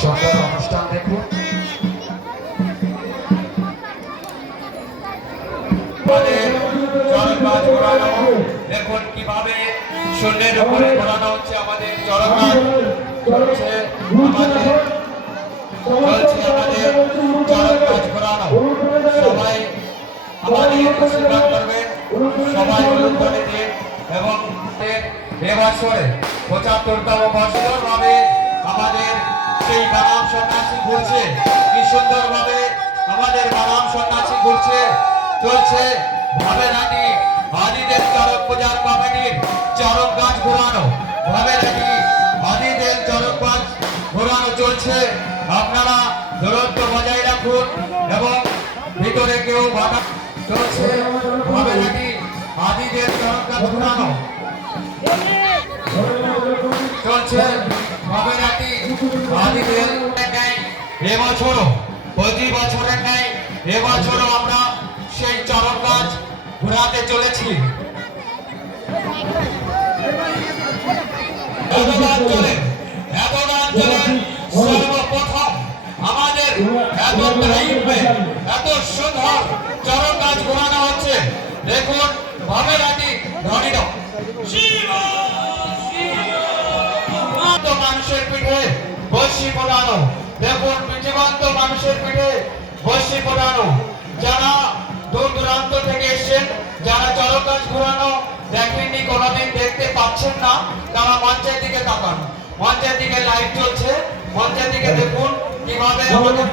সুন্দর অনুষ্ঠান দেখুন। দেখুন কিভাবে শূন্যের উপরে ঘোরানো হচ্ছে আমাদের চরকাজ চলছে আমাদের চরকাজ ঘোরানো। সবাই আমাদের আশীর্বাদ করবেন, সবাই অনুদানে দিন এবং এবছরে ৭৫তম বর্ষভাবে আমাদের সেই বারাম সন্ন্যাসী ঘুরছে। কি সুন্দরভাবে আমাদের বারাম সন্ন্যাসী ঘুরছে চলছে। ভাবেরাটি আদিদের চরক পূজার কমিটির চরক গাছ ঘোরানো, ভাবেরাটি আদিদের চরক গাছ ঘোরানো চলছে। আপনারা দূরত্ব বজায় রাখুন এবং ভিতরে কেউ বাধা চলছে। ভাবেরাটি আদিদের চরক গাছ ঘোরানো চলছে। ভাবেরাটি আদিদের এবছরও প্রতি বছরের ন্যায় এবছরও আমরা সেই চরক গাছ ঘোরাতে চলেছি। সর্বপ্রথম আমাদের এত টাইমে এত সুন্দর চরক গাছ ঘোরানো হচ্ছে। দেখুন ভাবেরাটি ধনিত মানুষের পিঠে বর্ষি ফোটানো। দেখুন জীবন্ত মানুষের পিঠে বর্ষি ফোটানো। যারা দূর দূরান্ত থেকে এসেছেন, যারা চরক গাছ ঘোরানো দেখেননি, কোনোদিন দেখতে পাচ্ছেন না, তারা মঞ্চের দিকে তাকান। মঞ্চের দিকে লাইট জ্বলছে, মঞ্চের দিকে দেখুন কিভাবে আমাদের